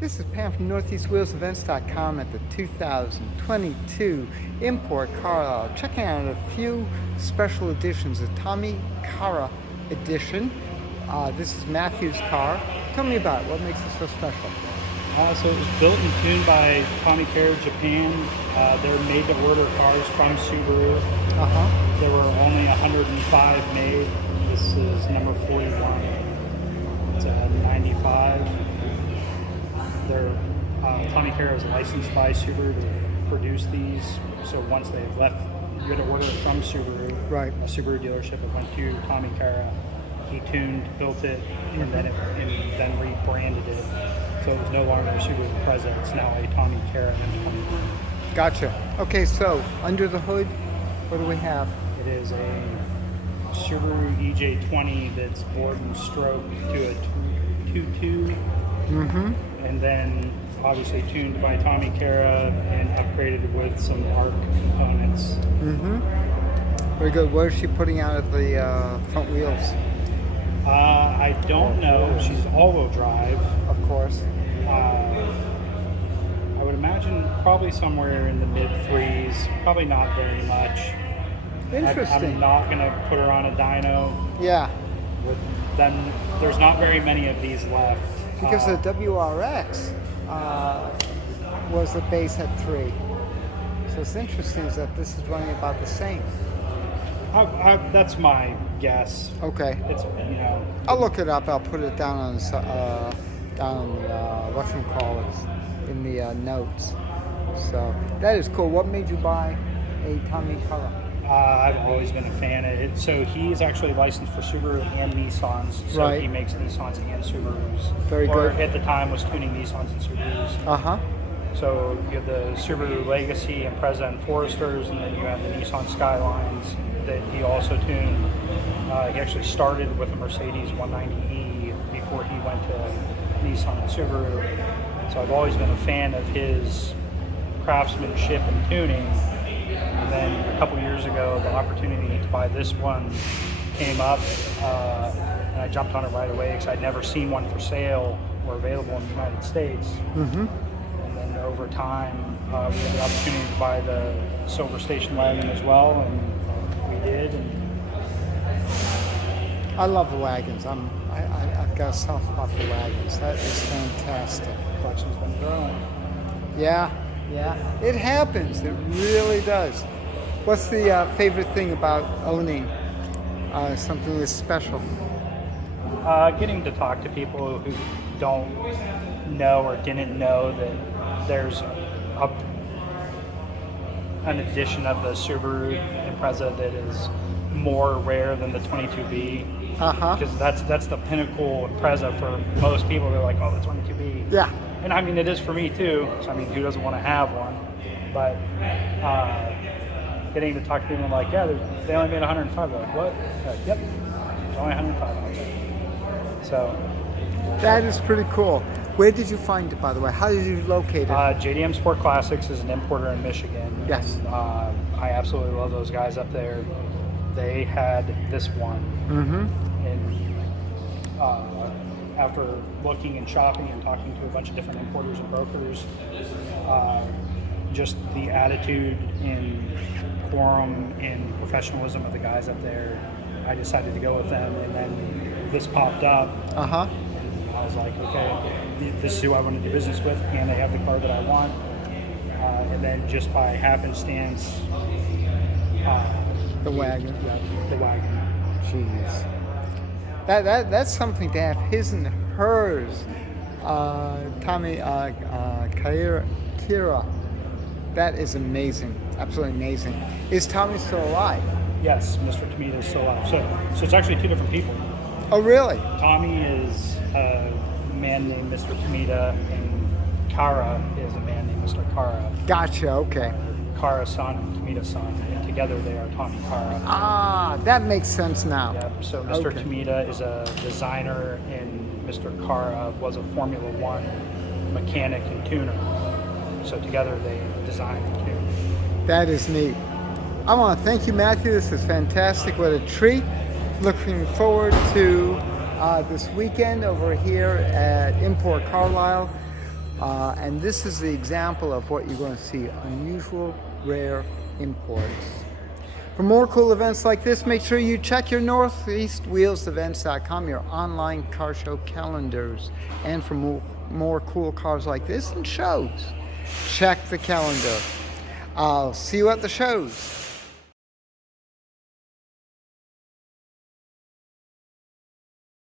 This is Pam from NortheastWheelsEvents.com at the 2022 Import Carlisle. Checking out a few special editions. The Tommykaira edition. This is Mathew's car. Tell me about it. What makes it so special? So it was built and tuned by Tommykaira Japan. They're made-to-order cars from Subaru. There were only 105 made. This is number 41. It's a 95. Tommykaira is licensed by Subaru to produce these. So once they left, you had to order it from Subaru. Right. A Subaru dealership. It went to Tommykaira. He tuned, built it, and then rebranded it. So it was no longer a Subaru Impreza. It's now a Tommykaira M20b. Gotcha. Okay, so under the hood, what do we have? It is a Subaru EJ20 that's bored and stroked to a 2.2. And then obviously tuned by Tommykaira and upgraded with some ARC components. Very good. What is she putting out of the front wheels? I don't know. She's all-wheel drive. Of course. I would imagine probably somewhere in the mid-3s. Probably not very much. Interesting. I'm not going to put her on a dyno. Yeah. Then there's not very many of these left. Because the WRX was the base at 3. So it's interesting is that this is running about the same. That's my guess. Okay. It's, I'll look it up. I'll put it down on the whatchamacallit in the notes. So that is cool. What made you buy a Tommykaira? I've always been a fan of it. So he's actually licensed for Subaru and Nissans. So Right. he makes Nissans and Subarus. Very good. At the time was tuning Nissans and Subarus. So you have the Subaru Legacy, Impreza, and Foresters, and then you have the Nissan Skylines that he also tuned. He actually started with a Mercedes 190e before he went to Nissan and Subaru. So I've always been a fan of his craftsmanship and tuning. And then a couple years ago, the opportunity to buy this one came up, and I jumped on it right away because I'd never seen one for sale or available in the United States. And then over time, we had the opportunity to buy the Silver Station Wagon as well, and we did. And I love the wagons. I've got a soft spot for wagons. That is fantastic. the collection's been growing. Yeah. It happens. It really does. What's the favorite thing about owning something that's special? Getting to talk to people who don't know or didn't know that there's an edition of the Subaru Impreza that is more rare than the 22b. Because that's the pinnacle Impreza for most people. They're like, oh, the 22b. Yeah. And I mean, it is for me too. So I mean, who doesn't want to have one? But getting to talk to people like, yeah, they only made 105. They're like, what? Like, yep, there's only 105 out there. So That is pretty cool. Where did you find it, by the way? How did you locate it? JDM Sport Classics is an importer in Michigan. Yes. And, I absolutely love those guys up there. They had this one. And after looking and shopping and talking to a bunch of different importers and brokers, just the attitude and quorum and professionalism of the guys up there, I decided to go with them. And then this popped up. And I was like, okay, this is who I want to do business with, and they have the car that I want. And then just by happenstance, The wagon. yeah, the wagon. Jeez. That's something to have his and hers. Tommykaira. That is amazing. Absolutely amazing. Is Tommy still alive? Yes, Mr. Tomita is still alive. So it's actually two different people. Oh, really? Tommy is a man named Mr. Tomita, and Kara is a man named Mr. Kara. Gotcha. Okay. Kara's son and Tomita's son, and together they are Tommykaira. That makes sense now. Yep. So Mr. Okay. Tomita is a designer, and Mr. Kara was a Formula One mechanic and tuner. So together they design and tune. That is neat. I want to thank you, Matthew. This is fantastic. What a treat. Looking forward to this weekend over here at Import Carlisle. And this is the example of what you're going to see, unusual, rare imports. For more cool events like this, make sure you check your northeastwheelsevents.com, your online car show calendars. And for more cool cars like this and shows, check the calendar. I'll see you at the shows.